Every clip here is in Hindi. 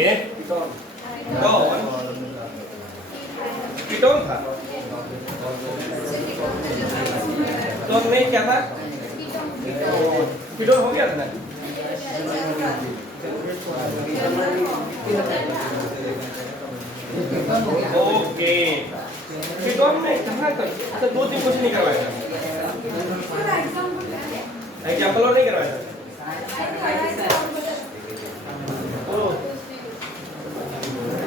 ये कीटोन कीटोन था तो हमने क्या था कीटोन हो गया था ना ओके कीटोन में कहाँ कर तो 2-3 क्वेश्चन नहीं करवाया एग्जाम्पल और नहीं करवाया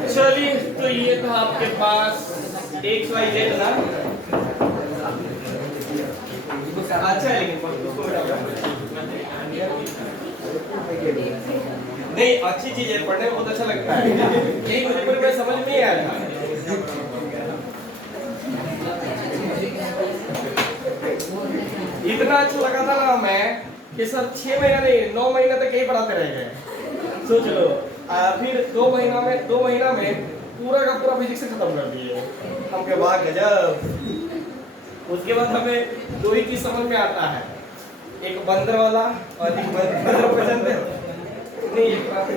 चलिए तो ये था आपके पास XYZ ना अच्छा है लेकिन उसको नहीं अच्छी चीज है पढ़ने में बहुत अच्छा लगता है यही मुझे पूरी बात समझ में नहीं आया इतना अच्छा लगा था ना मैं कि सर 6 महीना नहीं 9 महीना तक यही पढ़ाते रह गए सोच लो फिर 2 महीना में पूरा का पूरा फिजिक्स खत्म कर दिए हम के बाद गजब उसके बाद हमें 2 ही चीज समझ में आता है एक बंदर वाला और एक बंदर पसंद है नहीं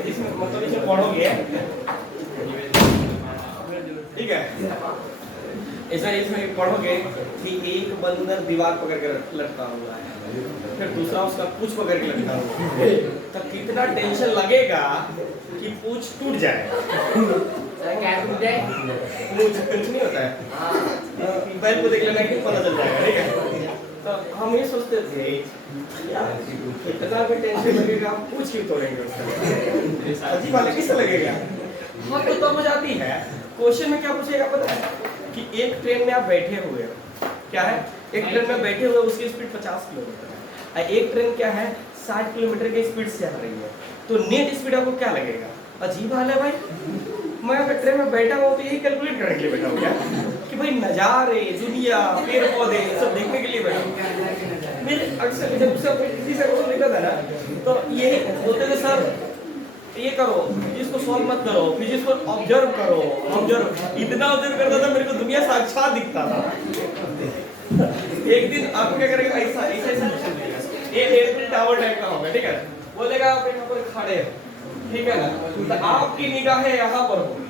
इसमें मतलब इसमें पढ़ोगे ठीक है इसमें पढ़ोगे कि एक बंदर दीवार पकड़ के लटका हुआ है फिर दूसरा उसका पूंछ पकड़ के लटका हुआ है तो कितना टेंशन लगेगा कि पूंछ टूट जाए क्या टूट जाए पूंछ कुछ नहीं होता है बैल को देख लेना कि पता चल जाएगा ठीक है तो हम ये सोचते थे इतना भी टेंशन लगेगा हम पूछ क्यों तोड़ेंगे उसका अजीब वाले किससे लगेगा हाँ तो तब हो जाती है क्वेश्चन में क्या पूछेगा पता है कि एक ट्रेन में आप बैठे हुए हो क्या है एक ट्रेन में बैठे हुए उसकी स्पीड 50 किलोमीटर है एक ट्रेन क्या है 60 किलोमीटर की स्पीड से आ रही है तो नेट स्पीड आपको क्या लगेगा अजीब हाल है भाई मैं अगर ट्रेन में बैठा हूँ तो यही कैलकुलेट करने के लिए बैठा हूँ क्या कि भाई नजारे दुनिया पेड़ पौधे सब देखने के लिए बैठा हूँ मेरे अक्सर जब सब किसी से क्वेश्चन लिखा था ना तो यही बोलते थे सर ये करो फिजिक्स को सॉल्व मत करो फिजिक्स को ऑब्जर्व करो ऑब्जर्व इतना ऑब्जर्व करता था मेरे को दुनिया साक्षात दिखता था एक दिन आपको क्या करेगा ऐसा ऐसा ऐसा क्वेश्चन देगा ये एयरप्लेन टावर टाइप का होगा ठीक है बोलेगा आप यहाँ पर खड़े हो ठीक है ना तो आपकी निगाहें यहाँ पर होगी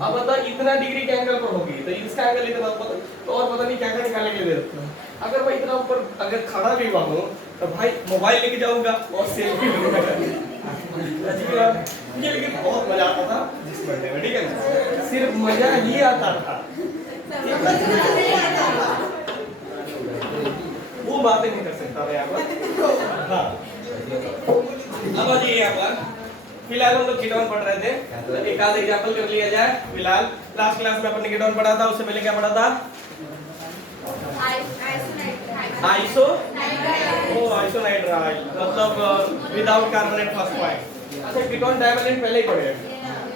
अब बताओ इतना डिग्री के एंगल पर होगी तो इसका एंगल इतना पता तो और पता नहीं क्या क्या निकालने के लिए देता अगर मैं इतना ऊपर अगर खड़ा भी हुआ हूँ तो भाई मोबाइल लेके जाऊंगा और सेल्फी लूंगा ये लेकिन बहुत मजा आता था जिस पढ़ने में ठीक है ना सिर्फ मजा ही आता था वो बातें नहीं कर सकता मैं यहाँ पर हाँ अब आ जाइए यहाँ पर फिलहाल हम लोग कीटोन पढ़ रहे थे तो एक आध एग्जांपल कर लिया जाए फिलहाल लास्ट क्लास में अपन ने कीटोन पढ़ा था उससे पहले क्या पढ़ा था आइसो आइसोनाइट्राइल मतलब विदाउट कार्बोनेट फर्स्ट पॉइंट अच्छा कीटोन डाइवैलेंट पहले ही पढ़े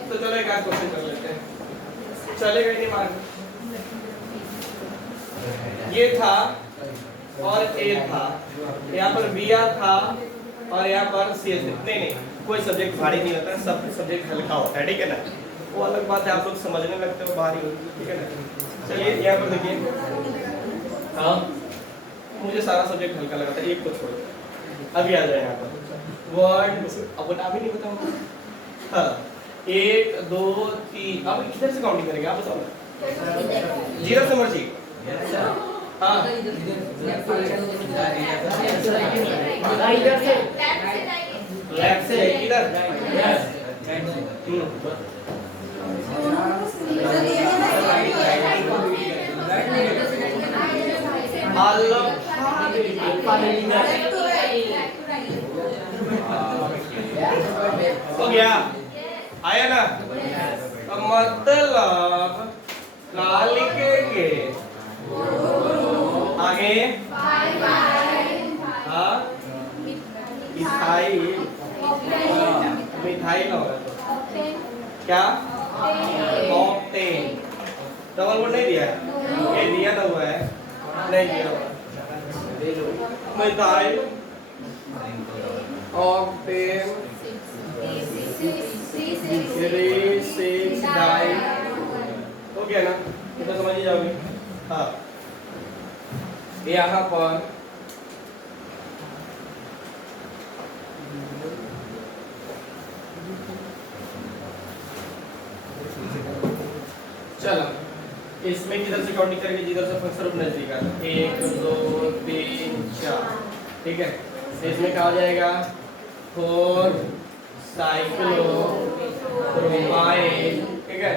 तो चलो एक आध क्वेश्चन कर लेते हैं चलेगा नहीं मार्ग ये था और ए था यहाँ पर Br था और यहाँ पर CH नहीं कोई सब्जेक्ट भारी नहीं होता है सब सब्जेक्ट हल्का होता है ठीक है ना वो अलग बात है आप लोग समझने लगते हो भारी ठीक है ना चलिए यहाँ पर देखिए हाँ मुझे सारा सब्जेक्ट हल्का लगा था एक को छोड़ अभी आ जाए यहाँ पर वर्ड अब भी नहीं बताऊँ हाँ 1 2 3 अब किधर से काउंटिंग करेंगे आप बताओ ना 0 से मर्जी हाँ इधर से लेफ्ट से इधर हो गया आया ना मतलब क्या लिखेंगे आगे हाँ मिठाई मिठाई ना होगा क्या ऑक्टेन डबल वर्ड नहीं दिया ये दिया तो हुआ है नहीं दिया हुआ मिठाई ऑक्टेन हो गया ना तो समझ ही जाओगे हाँ यहाँ पर चलो इसमें किधर से काउंटिंग करेंगे, जिधर से फंक्शन नजदीक आता है, 1 2 3 4, ठीक है। तो इसमें क्या हो जाएगा 4 साइक्लोप्रोपाइल, ठीक है,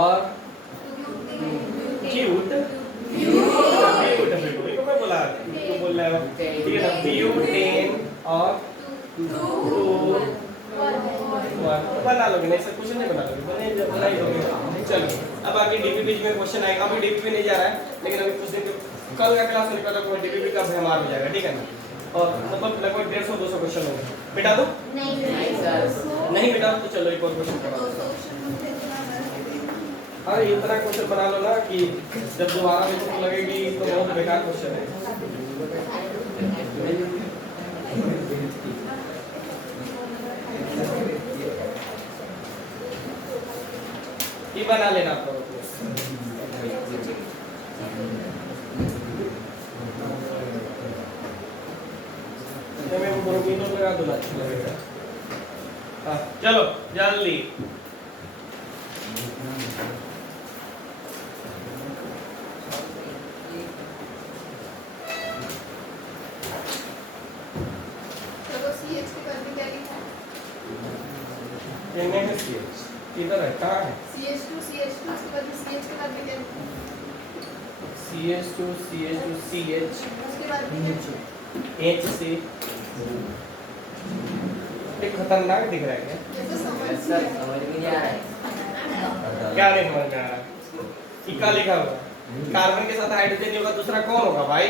और क्यूट को मैं बोला तो बोल रहा हूँ, ठीक है ना, ब्यूटेन और 2 बना लोगे, नहीं सब कुछ नहीं बना लोगे, बना ही लोगे। चलो अब आगे डीपीपी में क्वेश्चन आएगा। अभी डीपीपी नहीं जा रहा है, लेकिन अभी कुछ दिन कल का क्लास होने का तो डीपीपी का भ्रमार हो जाएगा, ठीक है ना। और मतलब लगभग 150-200 क्वेश्चन होंगे। बेटा दो नहीं नहीं बेटा, तो चलो एक और क्वेश्चन करा। अरे इतना क्वेश्चन बना लो ना कि जब दोबारा देखो तो लगे कि तो बहुत बेकार क्वेश्चन है। ये बना लेना आप लोगों को। मैं वो ब्रोमीनो लगा दूंगा, अच्छा लगेगा। हाँ चलो जल्दी। किधर है, कहाँ है? CH2 उसके बाद CH के बाद में क्या लिखा है? CH2 CH उसके बाद में क्या लिखा है? HC। ये खतरनाक दिख रहा है क्या? ये तो समझ नहीं आ रहा है। क्या नहीं समझ में आ रहा? इका लिखा होगा, कार्बन के साथ हाइड्रोजन नहीं होगा, दूसरा कौन होगा भाई?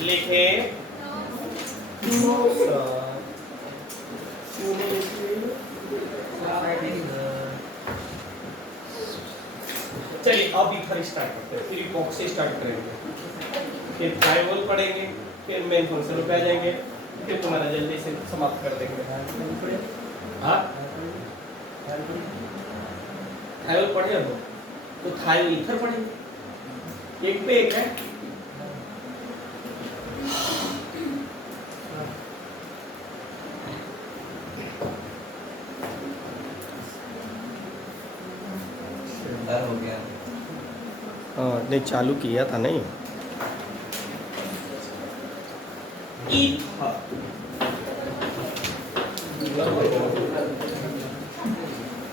लिखे चलिए अब इथर स्टार्ट करते हैं, फिर इपॉक्सी स्टार्ट करेंगे, फिर थायोल पढ़ेंगे, फिर मेन फंक्शन पे आ जाएंगे, फिर तुम्हारा जल्दी से समाप्त कर देंगे। हाँ थायोल पढ़े हो तो थायोल इथर पढ़ेंगे, एक पे एक है। हो गया। नहीं चालू किया था नहीं।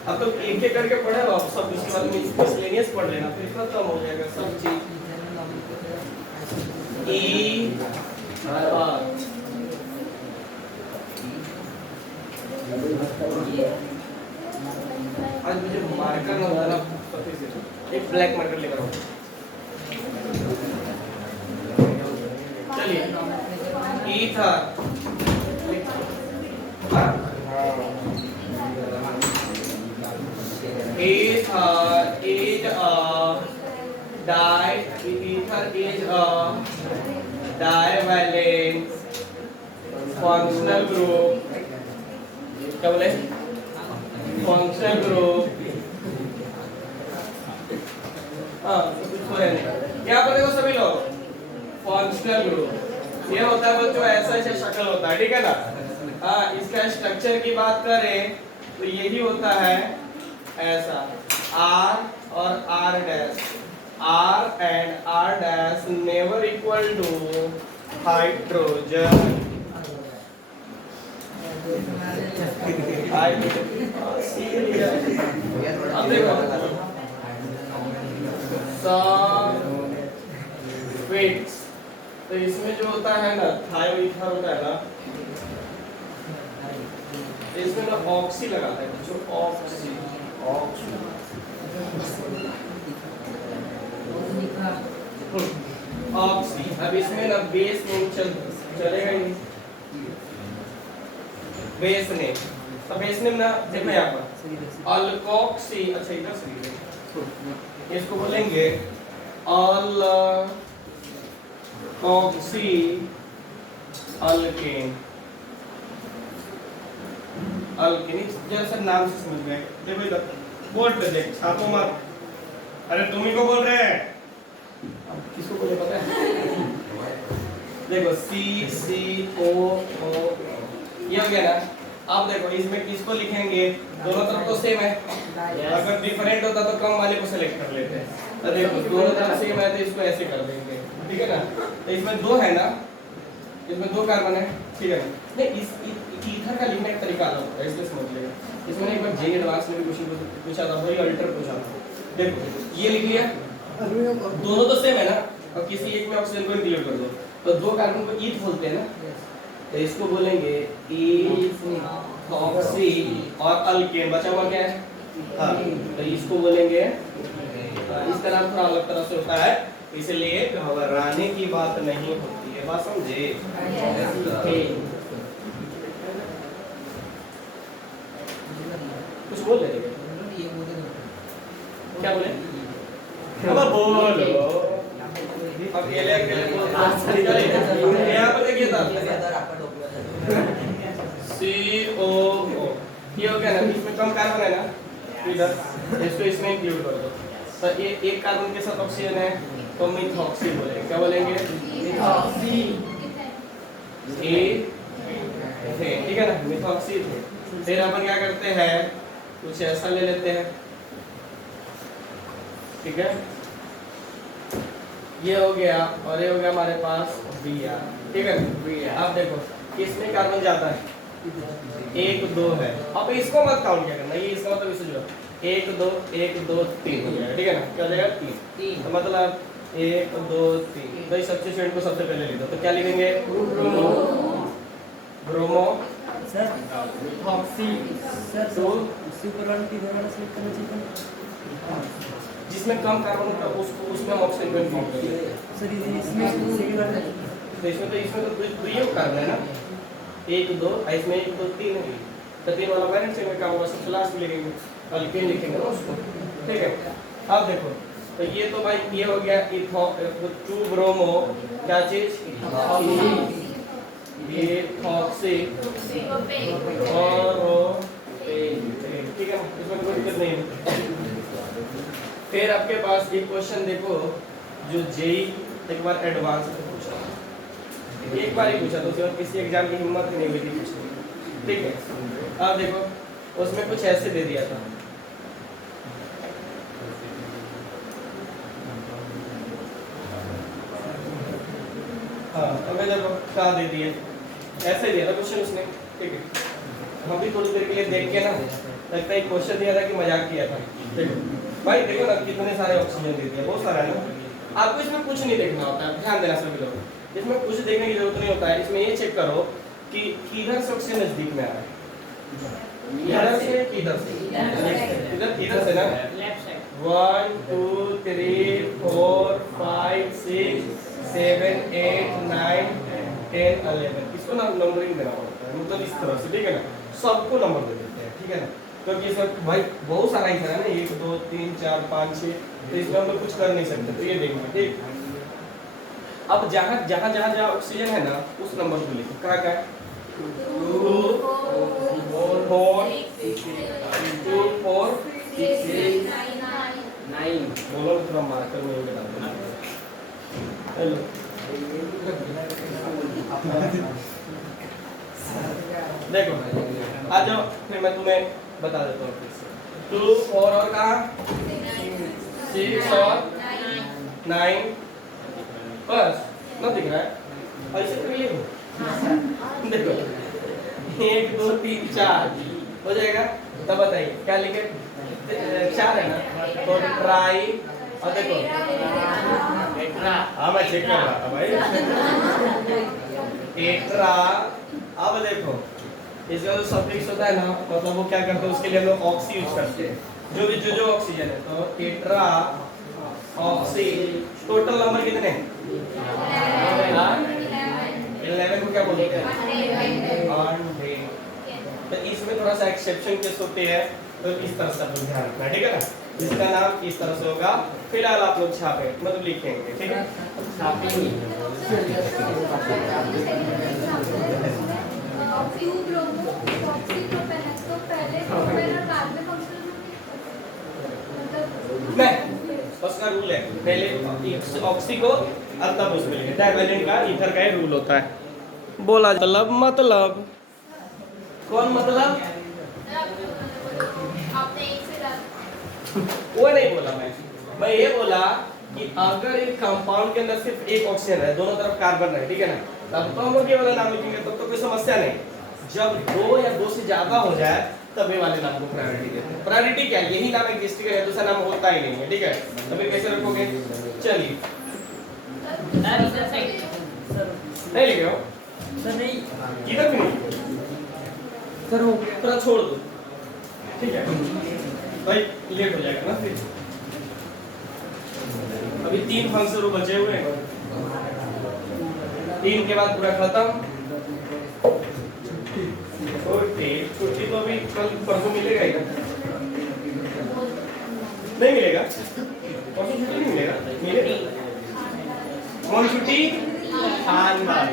अब तो एक एक करके पढ़े हो, सब इसके बाद मिसलेनियस पढ़ लेना, फिर खत्म हो जाएगा सब चीज। आज मुझे मार्कर ना होता ना, एक ब्लैक मार्कर लेकर आओ। चलिए ether is a divalent functional group। क्या बोले? Functional group. हाँ कुछ है नहीं, क्या बोलेगा सभी लोग? फंक्शनल ग्रुप ये होता है बच्चों, ऐसा ऐसा शक्ल होता है, ठीक है ना। हाँ इसका स्ट्रक्चर की बात करें तो यही होता है ऐसा, R और R dash, R and R dash never equal to hydrogen। अब देखो फिक्स, तो इसमें जो होता है ना थायोईथर होता है ना, इसमें ना ऑक्सी लगाता है, जो ऑक्सी ऑक्सी। अब इसमें ना बेस नेम चलेगा ही नहीं, बेस नेम। तो बेस नेम ना देखो यहाँ पर अल्कोक्सी, अच्छा इधर से इसको बोलेंगे अल्कोक्सी अल्केन। अल्केन जैसा नाम से समझ गए। देखो इधर बोर्ड पे देख, छापो मत, अरे तुम ही को बोल रहे हैं, अब किसको बोले पता है? देखो C C O O ये हो गया ना, अब देखो इसमें किसको लिखेंगे, दोनों तरफ तो सेम है, अगर डिफरेंट होता तो कम वाले को सेलेक्ट कर लेते हैं। तो देखो दोनों तरफ सेम है तो इसको ऐसे कर देंगे, ठीक है ना। तो इसमें दो है ना, इसमें दो कार्बन है, ठीक है ना। नहीं इस ईथर का लिखने का तरीका अलग होता है, इसलिए समझ लेगा। इसमें एक बार जेई एडवांस में भी क्वेश्चन पूछा था, वही अल्टर पूछा था। देखो ये लिख लिया, दोनों तो सेम है ना, और किसी एक में ऑक्सीजन को इंक्लूड कर दो, तो दो कार्बन को ईथ बोलते हैं ना, तो इसको बोलेंगे ईथॉक्सी, और अल्केन बचा हुआ क्या है, हाँ, तो इसको बोलेंगे, इसका नाम थोड़ा अलग तरह से होता है, इसलिए घबराने की बात नहीं होती है, बात समझे। कुछ बोल रहे थे क्या बोले, अब बोलो अकेले अकेले बोल, यहाँ पर देखिए था COO, ये हो गया ना, इसमें कम कार्बन है ना, इधर इसको इसमें इंक्लूड कर दो, तो ये एक कार्बन के साथ ऑक्सीजन है तो मिथॉक्सी बोलेंगे, क्या बोलेंगे, मिथॉक्सी, ठीक है ना, मिथॉक्सी थे। फिर अपन क्या करते हैं, कुछ ऐसा ले लेते हैं, ठीक है, ये हो गया और ये हो गया हमारे पास Br, ठीक है ना। अब देखो किसमें कार्बन जाता है, 1 2 है, अब इसको मत काउंट क्या करना, ये इसका मतलब इसे जो 1 2 1 2 3 हो जाएगा, ठीक है ना, क्या हो जाएगा 3, तो मतलब 1 2 3, तो इस सब्स्टिट्यूएंट को सबसे पहले लिख दो, तो क्या लिखेंगे, ब्रोमो सर मिथॉक्सी सर तो सुपर वन की दोबारा सेलेक्ट करना चाहिए जिसमें कम कार्बन होता है उसको उसमें हम ऑक्सीजन को इंक्लूड करेंगे। सर इसमें सेकंड वाला तो इसमें तो ये कार्बन है ना, 1 2, इसमें 1 2 3 है, तो 3 वाला बैलेंस में क्या होगा, सबसे लास्ट में लिखेंगे, अल्केन लिखेंगे ना उसको, ठीक है। अब देखो तो ये तो भाई ये हो गया इथो 2 ब्रोमो, क्या चीज, ये थॉक्सी और ठीक है, इसमें कोई दिक्कत नहीं है। फिर आपके पास एक क्वेश्चन देखो जो जेई एक बार एडवांस में पूछा, एक बार ही पूछा तो उसमें किसी एग्जाम की हिम्मत नहीं हुई थी पूछने, ठीक है। अब देखो उसमें कुछ ऐसे दे दिया था, हाँ हमें जब क्या दे दिए, ऐसे दिया था क्वेश्चन उसने, ठीक है। हम भी थोड़ी देर के लिए देख के ना लगता है क्वेश्चन दिया था कि मजाक किया था, देखो भाई देखो ना कितने सारे ऑक्सीजन दे दिया, बहुत सारा है ना। आपको इसमें कुछ नहीं देखना होता है, ध्यान देना सभी लोग, इसमें कुछ देखने की जरूरत नहीं होता है। इसमें ये चेक करो कि किधर से ऑक्सीजन नजदीक में आ रहा है, इधर से किधर से, इधर से ना, 1 2 3 4 5 6 7 8 9 10 11, इसको ना नंबरिंग देना पड़ता है, मतलब इस तरह से, ठीक है ना, सबको नंबर दे देते हैं, ठीक है ना, क्योंकि इसमें भाई बहुत सारा ही है ना, 1 2 3 4 5 6, तो इसमें हम लोग कुछ कर नहीं सकते, तो ये देखना, ठीक। अब जहाँ जहाँ जहाँ जहाँ ऑक्सीजन है ना उस नंबर को लिखो, क्या क्या 2 4 2 4 6 9, बोलो थोड़ा मार्कर में ये बता दो, हेलो देखो आ जाओ, फिर मैं तुम्हें बता देता हूँ फिर से, 2 4 और कहाँ, 6 और 9, बस ना दिख रहा है, ऐसे कर लियो, देखो 1 2 3 4 हो जाएगा। तब बताइए क्या लिखे, 4 है ना, तो ट्राई, और देखो हाँ मैं चेक कर रहा था भाई, टेट्रा। अब देखो इसका जो सफिक्स होता है ना, मतलब वो क्या करते हैं, उसके लिए हम लोग ऑक्सी यूज करते हैं, जो ऑक्सीजन है, तो टेट्रा ऑक्सी, टोटल नंबर कितने हैं, 11 को क्या बोलते हैं, 100। तो इसमें थोड़ा सा एक्सेप्शन केस होते हैं, तो इस तरह से आप लोग ध्यान रखना, ठीक है ना। इसका नाम इस तरह से होगा, फिलहाल आप लोग छापे मतलब लिखेंगे, ठीक है, छापेंगे। नहीं उसका रूल है, पहले ऑक्सी को और तब उसमें लिखे, डाइवैलेंट का ईथर का रूल होता है। बोला मतलब कौन मतलब? आपने एक से ज्यादा वो नहीं बोला मैं ये बोला कि अगर एक कंपाउंड के अंदर सिर्फ एक ऑक्सीजन है, दोनों तरफ कार्बन है, ठीक है ना, तब तो हम लोग ये वाला नाम लिखेंगे, तब तो कोई समस्या नहीं। जब दो या दो से ज्यादा हो जाए तब ये वाले नाम को प्रायोरिटी देते हैं। प्रायोरिटी क्या है? यही नाम एग्जिस्ट करेगा, दूसरा नाम होता ही नहीं है, ठीक है। तभी कैसे रखोगे? चलिए नहीं लिखे हो सर नहीं इधर भी नहीं, सर वो थोड़ा छोड़ दो, ठीक है भाई, लेट हो जाएगा ना फिर। अभी 3 फंक्शन बचे हुए हैं, 3 के बाद पूरा खत्म। छुट्टी तो अभी कल परसों मिलेगा ही ना? नहीं मिलेगा, परसों छुट्टी नहीं मिलेगा, मिलेगा। कौन छुट्टी? खान भाई।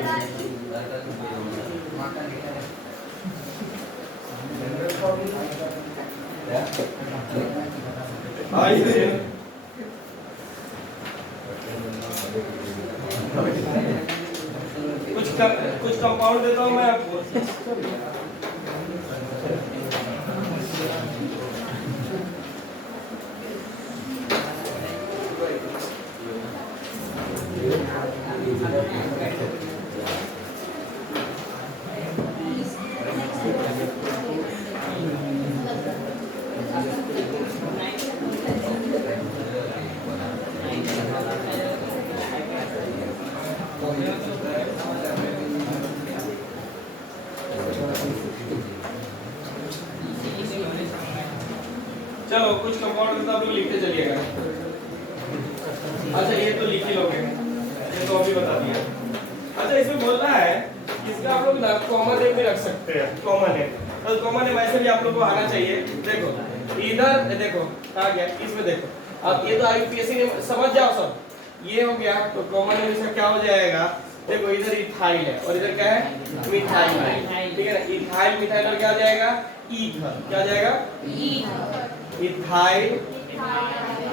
आइए कुछ कंपाउंड देता हूँ मैं आपको। चलो कुछ कंपाउंड आप लोग लिखते चलिएगा। अच्छा ये तो लिख ही लोगे, ये तो अभी बता दिया। अच्छा इसमें बोल रहा है इसका आप लोग ना कॉमन नेम भी रख सकते हैं, कॉमन नेम। तो कॉमन नेम ऐसे भी आप लोग को आना चाहिए। देखो इधर देखो आ गया, इसमें देखो अब ये तो आईपीएससी ने समझ जाओ सब, ये हो गया। तो कॉमन नेम इसका क्या हो जाएगा? देखो इधर इथाइल है और इधर क्या है? मिथाइल है, ठीक है ना। इथाइल मिथाइल और क्या हो जाएगा? ईथर। क्या हो जाएगा? इथाइल,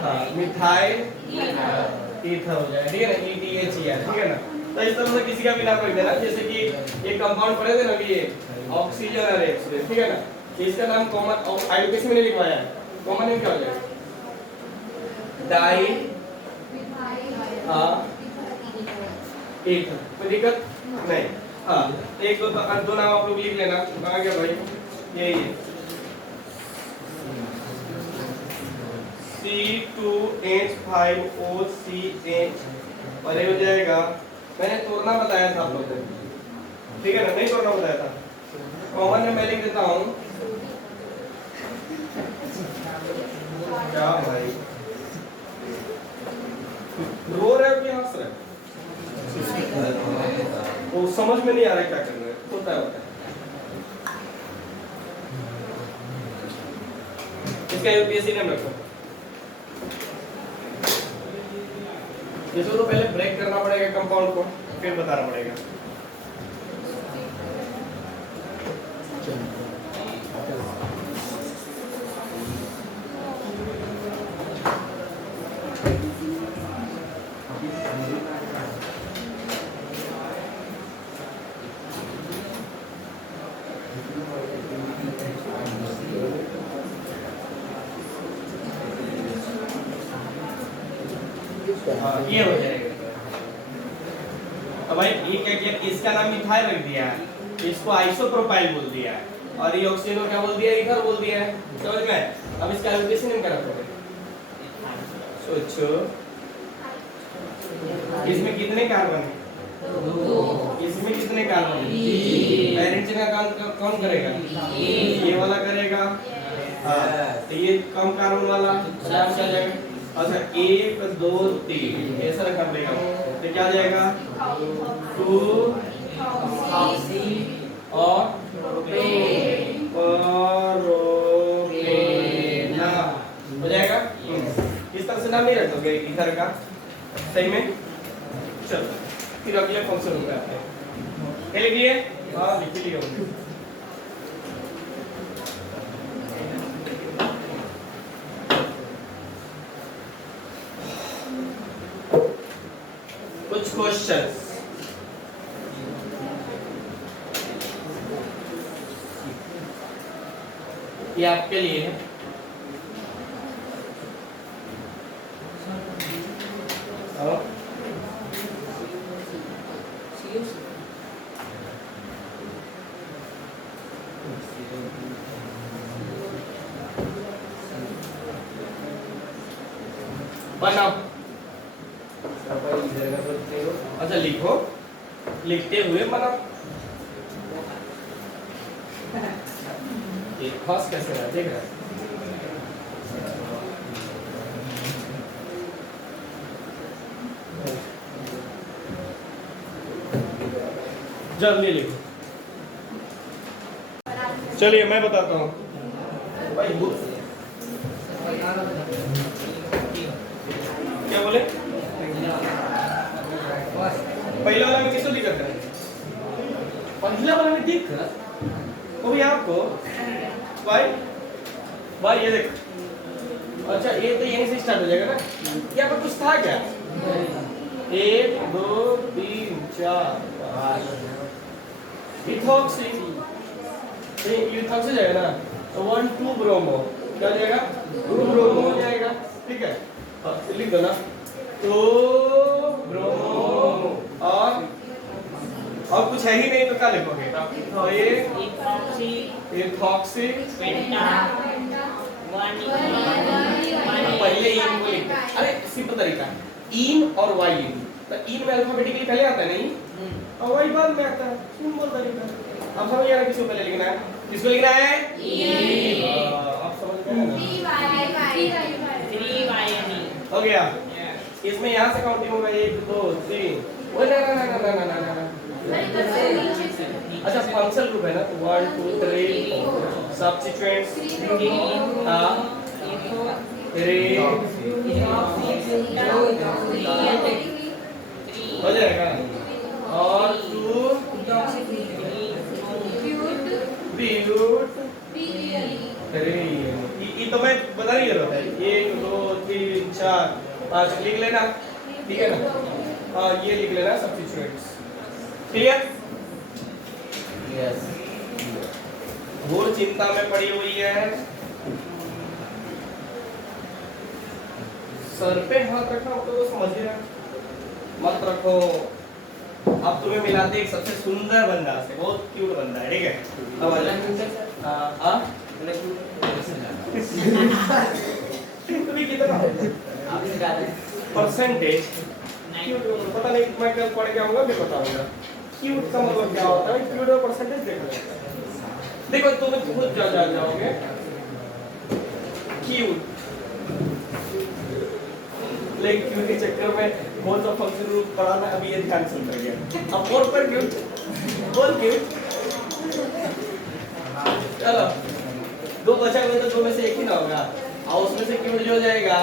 हाँ मिथाइल ईथर हो जाएगा, ठीक है ना। ETHER, ठीक है ना। तो इस तरह से किसी का भी नाम रख देना, जैसे कि ये कंपाउंड पढ़े थे ना अभी, ये ऑक्सीजन और ऑक्सीजन, ठीक है ना। इसका नाम कॉमन आईयूपीएससी में लिखवाया है। कॉमन नेम क्या हो जाएगा? डाई, हाँ ईथर। कोई दिक्कत नहीं। हाँ एक दो नाम आप लोग लिख लेना। कहाँ गया भाई? यही है C2H5OCH और ये हो जाएगा, मैंने तोड़ना बताया था आप लोगों को, ठीक है ना। नहीं तोड़ना बताया था। कॉमन में मैं लिख देता हूँ। क्या भाई रो रहे हो कि हंस रहे हो? वो समझ में नहीं आ रहा क्या करना है। होता है इसका यूपीएससी नेम रखो। इसको तो पहले ब्रेक करना पड़ेगा कंपाउंड को, फिर बताना पड़ेगा। ये हो जाएगा। अब भाई ये क्या किया? इसका नाम मिथाइल रख दिया है, इसको आइसोप्रोपाइल बोल दिया है, और ये ऑक्सीजन को क्या बोल दिया? ईथर बोल दिया है। समझ में? अब इसका एप्लीकेशन नेम क्या रखोगे? सोचो इसमें कितने कार्बन है? इसमें कितने कार्बन है? पेरेंट का काम कौन करेगा? ये वाला करेगा। हाँ तो ये कम कार्बन वाला नाम क्या जाएगा? अच्छा 1 2 3 ऐसा रखा पड़ेगा। तो क्या जाएगा? 2 और प्रोपेना हो जाएगा। इस तरह से नाम नहीं रखोगे ईथर का, सही में। चलो फिर अगले फंक्शन होगा आपके लिख लिए? हाँ लिख लिए होंगे। कुछ क्वेश्चंस ये आपके लिए है। और बनाओ। अच्छा लिखो, लिखते हुए बनाओ। ये खास कैसे रहा देख रहा है? जल्दी लिखो। चलिए मैं बताता हूँ भाई। क्या बोले? पहला वाला में किसको दिक्कत है? पहला वाला में दिक्कत वो भी आपको भाई ये देखो। अच्छा ये तो यहीं से स्टार्ट हो जाएगा ना। यहाँ पर कुछ था क्या? 1 2 3 4 5 इथॉक्सी। इथॉक्सी जाएगा ना तो 1 2 ब्रोमो क्या हो जाएगा? 2 ब्रोमो हो जाएगा। ठीक है लिख दो ना 2 ब्रोमो। और कुछ है ही नहीं तो क्या लिखोगे? तो ये इथॉक्सी पहले इन को लिखते हैं। अरे सिंपल तरीका इन और वाई इन। तो इन में अल्फाबेटिकली पहले आता है नहीं और वाई बाद में आता है। सिंपल तरीका। अब समझ आ रहा है किसको पहले लिखना है? किसको लिखना है? आप समझ गए ना? हो गया। इसमें यहाँ से काउंटिंग होगा 1 2 3। वो ना। अच्छा फंक्शनल ग्रुप है ना 1 2 3 सब्स्टिट्यूएंट्स हो जाएगा। और 2 ब्यूट 3 ये तो मैं बता नहीं रहा था। 1 2 3 4 5 लिख लेना। ठीक है ना? हाँ ये लिख लेना सब्स्टिट्यूएंट्स। ठीक है? यस घोर चिंता में पड़ी हुई है। सर पे हाथ रखना हो तो समझ ही रहे मत रखो। अब तुम्हें मिलाते एक सबसे सुंदर बंदा से, बहुत क्यूट बंदा है। ठीक है अब आ जाओ। तुम्हें कितना परसेंटेज पता नहीं मैं कल पढ़ के आऊंगा फिर बताऊंगा। क्यूट का मतलब क्या होता है? क्यूट और परसेंटेज देखो तुम खुद जाओगे। क्यूट लेकिन क्यूट के चक्कर में बहुत सा फंक्शन रूप पढ़ाना अभी ये ध्यान से उतर गया। अब और पर क्यूट बोल क्यूट। चलो 2 बचा हुए तो 2 में से एक ही ना होगा और उसमें से क्यूट जो हो जाएगा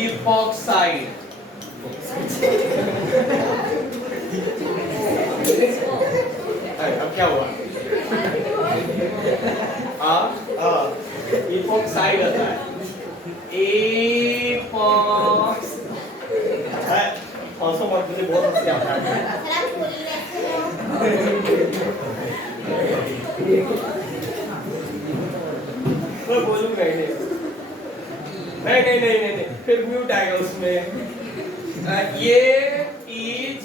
इपॉक्साइड। अब क्या हुआ? इपॉक्साइड आता है। इपॉक्स also मुझे बहुत हंसी आता है। मैं बोलूँगा नहीं फिर म्यूट आएगा उसमें। ये इज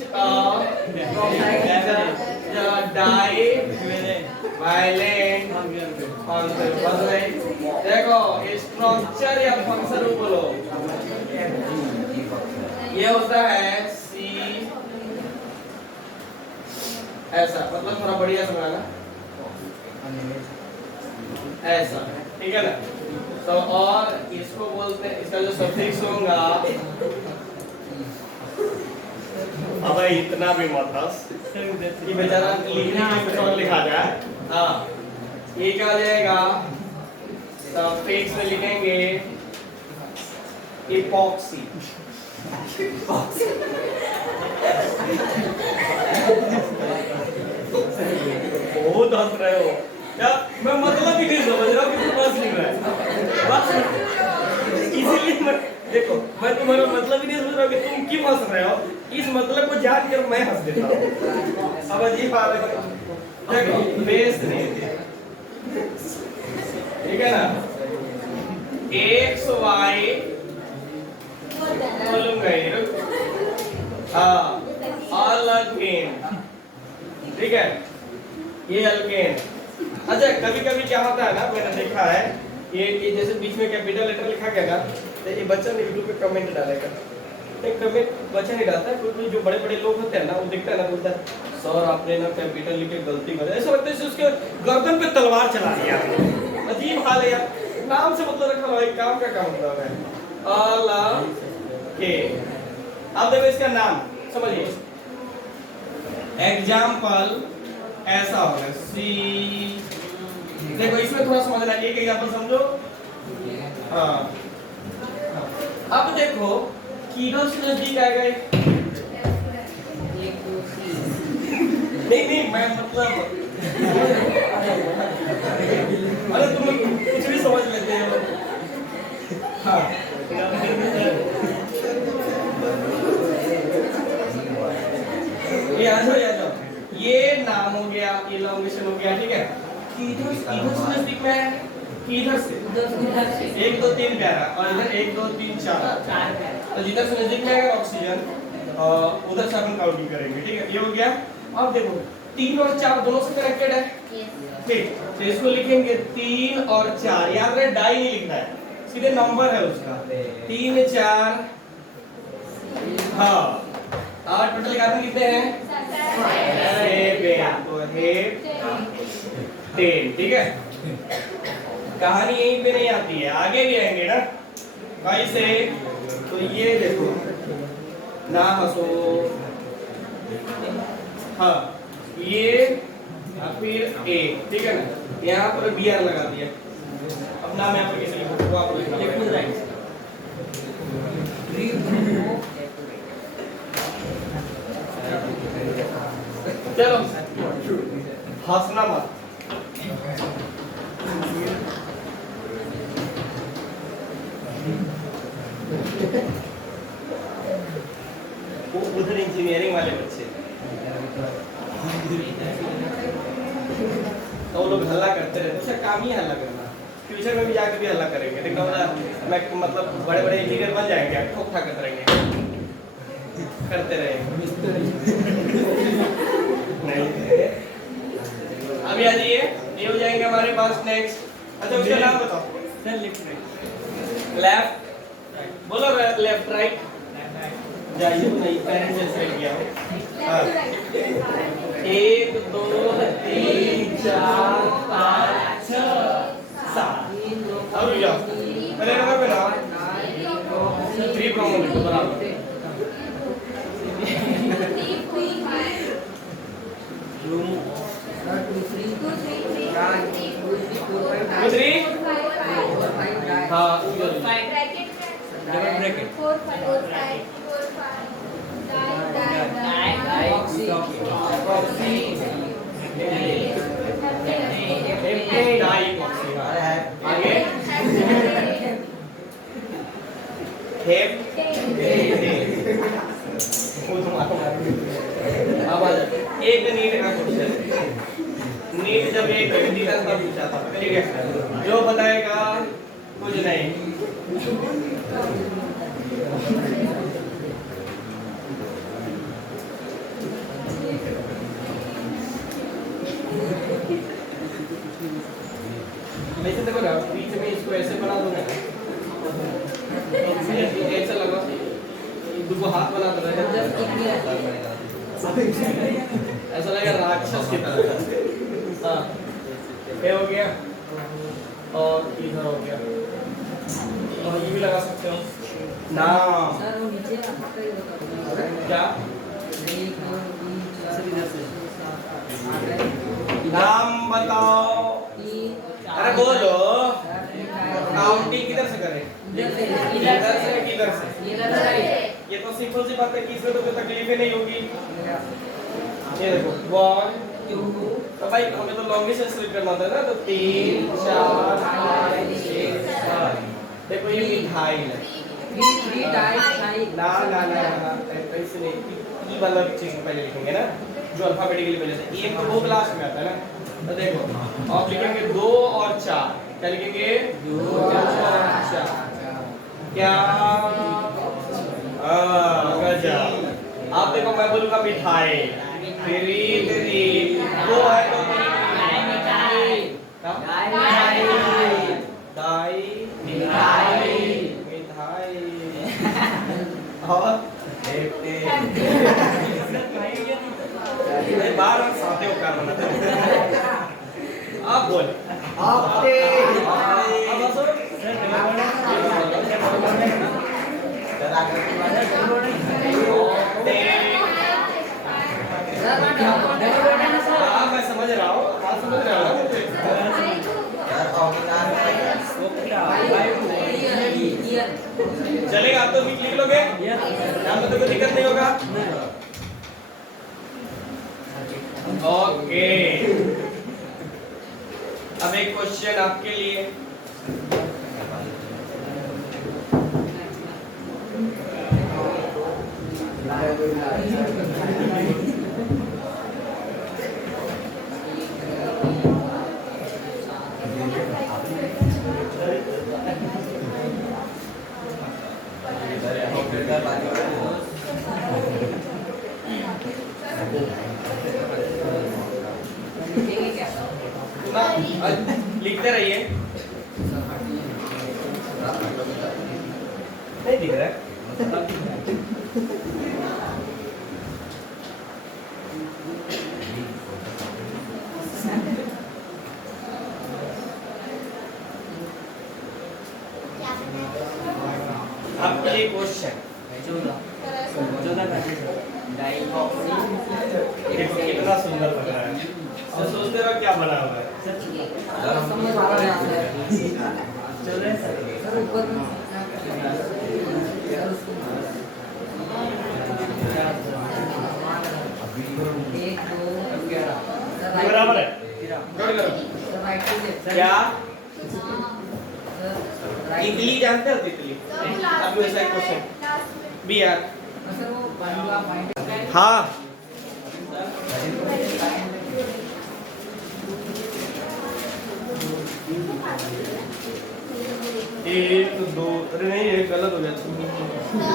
डाइवालेंट फंक्शन। देखो स्ट्रक्चर या फंक्शन बोलो। ये होता है सी ऐसा मतलब थोड़ा बढ़िया समझाना ऐसा। ठीक है ना? तो और इसको बोलते हैं इसका जो सफिक्स होगा अब इतना भी मत कि बेचारा लिखने में कुछ और लिखा जाए। हाँ ये क्या हो जाएगा? सफिक्स में लिखेंगे इपॉक्सी। बहुत हंस रहे हो क्या? मैं मतलब ही नहीं समझ रहा हूँ कि तुम बस लिख रहा है। इसीलिए मैं देखो मैं तुम्हारा मतलब ही नहीं समझ रहा हूँ कि तुम क्यों हंस रहे हो। इस मतलब को जान कर मैं हंस देता हूँ। अब अजीब बात है। देखो बेस नहीं ठीक है ना, एक्स वाई बोलूंगा ये, हाँ अल्केन, ठीक है, ये अल्केन। अच्छा कभी कभी क्या होता है ना, मैंने देखा है ये जैसे बीच में कैपिटल लेटर लिखा गया ना, तो ये बच्चा ने यूट्यूब पे कमेंट डालेगा, नहीं कमेंट बच्चा नहीं डालता, क्योंकि जो बड़े बड़े लोग होते हैं ना वो देखता है ना, बोलता है सर आपने ना कैपिटल लिख के गलती कर, ऐसा लगता है उसके गर्दन पे तलवार चला दिया। अजीब हाल है यार, नाम से मतलब रखा हुआ है, काम का काम मतलब है के। अब देखो इसका नाम समझिए, एग्जाम्पल ऐसा होगा सी, देखो इसमें थोड़ा समझना, एक एग्जाम्पल समझो। हाँ अब देखो कीडो से नजदीक आ गए, नहीं मैं मतलब अरे तुम लोग कुछ भी समझ लेते हो। हाँ ये आ जाओ, ये नाम हो गया, ये लॉन्गेशन हो गया, ठीक है। इधर से नजदीक में है, इधर से 1 2 3 प्यारा, और इधर 1 2 3 4 तो जिधर से नजदीक में आएगा ऑक्सीजन उधर से अपन काउंटिंग करेंगे, ठीक है। ये हो गया। अब देखो 3 और 4 दोनों से कनेक्टेड है, ठीक, तो इसको लिखेंगे 3 और 4, याद रहे डाई नहीं लिखना है, सीधे नंबर है उसका 3 4, हाँ। और टोटल कार्बन कितने हैं 7, तो है 10, ठीक है। कहानी यहीं पे नहीं आती है, आगे भी आएंगे ना कैसे, तो ये देखो ना हंसो, हाँ ये फिर ए, ठीक है ना, यहाँ पर बी आर लगा दिया। अब नाम यहाँ पर कैसे लिखो, वो आपको लिखना पड़ेगा। चलो हंसना मत, वो उधर इंजीनियरिंग वाले बच्चे तो वो लोग हल्ला करते रहते, उसका काम ही हल्ला करना, फ्यूचर में भी जाके भी हल्ला करेंगे, देखना होगा मैं मतलब बड़े बड़े इंजीनियर बन जाएंगे, ठोक ठाक करते रहेंगे, करते रहेंगे। नहीं अभी आ जाइए, ये हो जाएंगे हमारे पास नेक्स्ट। अच्छा उसका नाम बताओ, लेफ्ट बोलो, लेफ्ट राइट जाइए, नहीं पेरेंट्स जैसे गया। 1 2 3 4 5 6 7, अब जाओ पहले नंबर पे ना 3 प्रॉब्लम लिखो बराबर, 2 3 हाँ ब्रैकेट 4 5 आगे अब एक नीट का क्वेश्चन, नीट जब एक गणित का पूछा था, ठीक है, जो बताएगा कुछ नहीं। वैसे देखो ना, बीच में इसको ऐसे बना दो ना, ऐसा लगा दो हाथ बना दो, ऐसा लगेगा राक्षस की तरह। हाँ ये हो गया, और इधर हो गया, और ये भी लगा सकते हो नाम, क्या नाम बताओ, अरे बोलो, काउंटिंग किधर से करें, इधर से किधर से, ये तो सिंपल सी बात है कि इसमें तो कोई तकलीफ ही नहीं होगी। ये देखो 1 2, तो भाई हमें तो लॉन्गेस्ट स्प्लिट करना होता है ना, तो 3 4 5 6 7, देखो ये मिठाई है, ना ना ना ना ऐसे नहीं, ई वाला चीज पहले लिखेंगे ना, जो अल्फाबेटिकली पहले से, एक तो वो क्लास में आता है ना, तो देखो आप लिखेंगे 2 और 4, क्या लिखेंगे? 2 4 क्या? गजब। आप देखो मैं बोलूंगा मिठाई, तेरी तेरी वो है तो दाई मिठाई और बार साथे होकर बनाते आप बोल आपते मैं समझ रहा हूँ, बात समझ रहा हूँ। चलेगा आप तो भी लिख लोगे, यहाँ तो कोई दिक्कत नहीं होगा। ओके, अब एक क्वेश्चन आपके लिए। लिखते रहिए, नहीं दिख रहा है। आपके लिए क्वेश्चन 14 देखो कितना सुंदर लग रहा है। और सोचते रहो क्या बना हुआ है। बराबर है, नोट करो। क्या तितली जानते हो? तितली आपको ऐसा क्वेश्चन बी यार। हाँ एक दो, अरे नहीं ये गलत हो गया।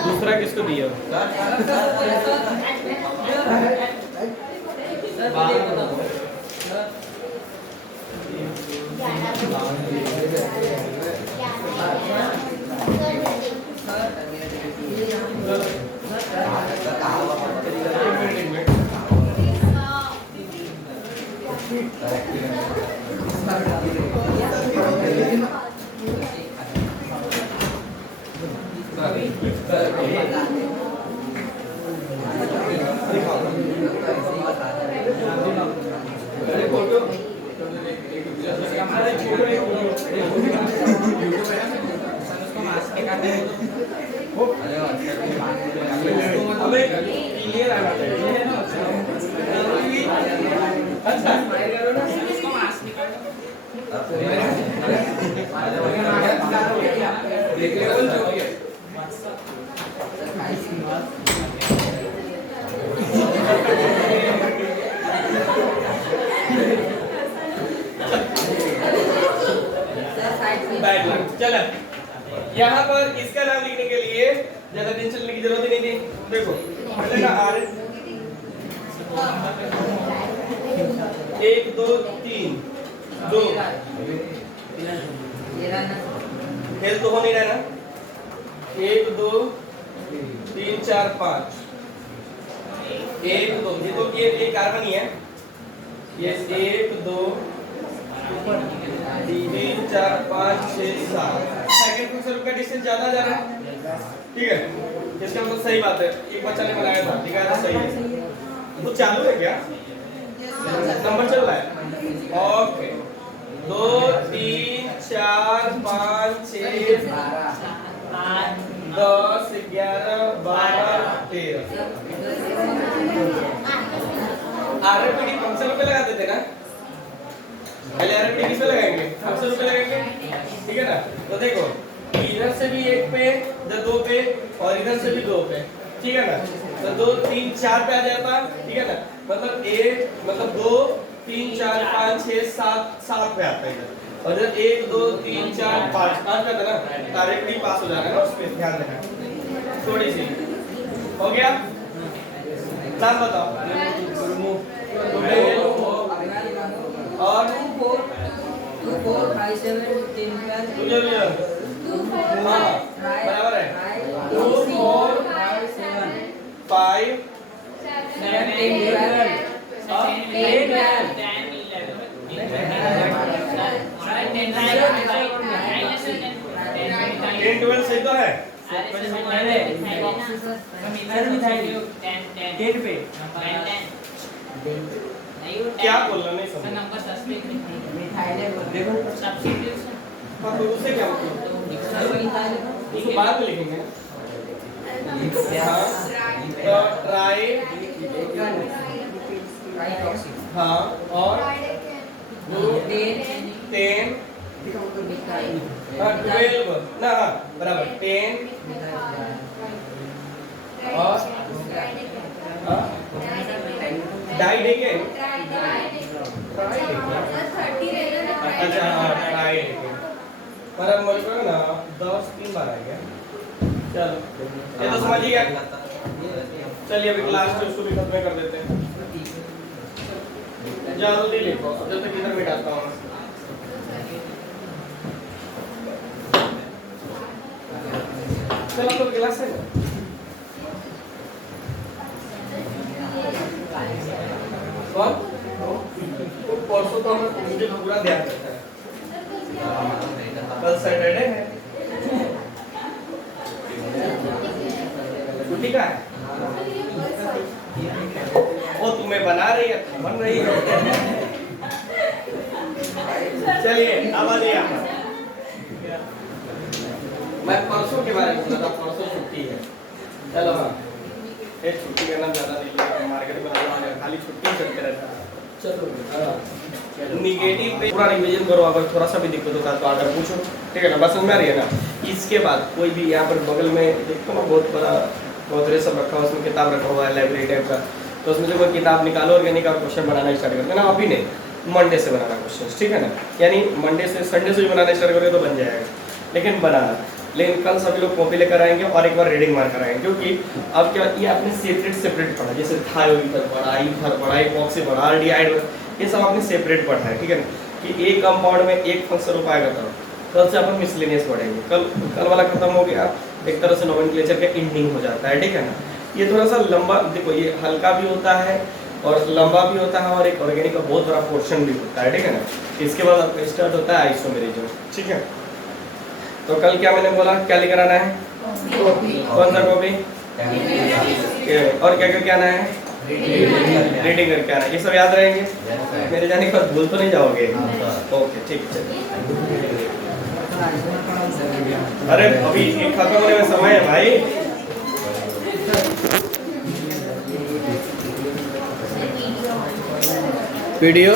दूसरा किसको दिया? क्लियर आना चाहिए। अच्छा चलो यहाँ पर इसका नाम लिखने के लिए ज्यादा टेंशन लेने की जरूरत ही नहीं थी। देखो पहले ना आर 1 2 3 2 खेल तो हो नहीं रहा ना। 1 2 3 4 5 1 2 ये तो ये कार्बन ही है। ये 1 2 3 4 5 6 7 सेकंड फंक्शन का डिस्टेंस ज्यादा जा रहा है। ठीक है, इसका मतलब सही बात है। एक बच्चा ने बनाया था, ठीक है तो सही है। वो चालू है क्या? नंबर चल रहा है। ओके 2 3 4 5 6 10 11 12 13 आरपीडी फंक्शन पे लगा देते ना। पहले आरपीडी किस पे लगाएंगे? फंक्शन पे लगाएंगे, ठीक है ना। तो देखो इधर से भी 1 पे, इधर 2 पे और इधर से भी 2 पे, ठीक है ना। तो 2 3 4 पे आ जाता, ठीक है ना। मतलब 1 मतलब 2 3 4 5 6 7 7 पे आता है इधर। और जब 1 2 3 4 5 पास करते ना डायरेक्टली पास हो जाएगा ना उस पे ध्यान देना थोड़ी सी हो गया नाम बताओ और 2 4 5 7 3 तुझे भी हाँ बराबर है 2 4 5 10 12 सही तो है क्या बोलना नहीं समझ हाँ तो उससे क्या मतलब उसको बाद में लिखेंगे ना हाँ तो ट्राई हाँ और 10 हाँ 12 ना हाँ बराबर 10 और डाई डेकेन अच्छा हाँ ट्राई डेकेन पर अब मेरे को ना 10 3 बार आ गया चलो ये तो समझ गया चलिए अभी लास्ट उसको भी खत्म कर देते हैं जल्दी लिखो अब जब तक इधर मिटाता हूँ चलो तो क्लास है कौन तो परसों तो हमें मुझे पूरा ध्यान रहता है कल सैटरडे है छुट्टी का है वो तुम्हें बना रही है बन रही है चलिए अब आ जाइए मैं परसों के बारे में बता परसों छुट्टी है चलो हाँ एक छुट्टी करना ज़्यादा नहीं है मार्केट में खाली छुट्टी चलते रहता है चलो निगेटिव पे पूरा रिवीजन करो अगर थोड़ा सा भी दिक्कत होता है तो आकर पूछो ठीक है ना बस समझ में आ रही है ना इसके बाद कोई भी यहाँ पर बगल में देखो ना बहुत बड़ा बहुत सब रखा हुआ उसमें किताब रखा हुआ है लाइब्रेरी टाइप का तो उसमें से कोई किताब निकालो ऑर्गेनिक और क्वेश्चन बनाना स्टार्ट करते ना अभी नहीं मंडे से बनाना क्वेश्चन ठीक है ना यानी मंडे से संडे से भी बनाना स्टार्ट करोगे तो बन जाएगा लेकिन बनाना लेकिन कल सभी लोग कॉपी लेकर आएंगे और एक बार रीडिंग मार कर आएंगे क्योंकि अब क्या ये आपने सेपरेट पढ़ा जैसे थायोइथर पढ़ा ईथर पढ़ा इपॉक्सी पढ़ा आल्डिहाइड ये सब आपने सेपरेट पढ़ा है ठीक है ना कि एक कंपाउंड में एक फंक्शन हो पाएगा तो कल से अपन मिसलेनियस पढ़ेंगे कल वाला खत्म हो गया एक तरह से नोमेनक्लेचर का एंडिंग हो जाता है ठीक है ना ये थोड़ा सा लंबा देखो ये हल्का भी होता है और लंबा भी होता है और एक ऑर्गेनिक का बहुत बड़ा पोर्शन भी होता है ठीक है ना इसके बाद आपका स्टार्ट होता है आइसोमेरिज्म ठीक है तो कल क्या मैंने बोला क्या लेकर आना है कौन सा कॉपी और क्या क्या क्या आना है रीडिंग करके आना है ये सब याद रहेंगे मेरे जाने के बाद भूल तो नहीं जाओगे ओके ठीक है अरे अभी एक खत्म होने में समय है भाई वीडियो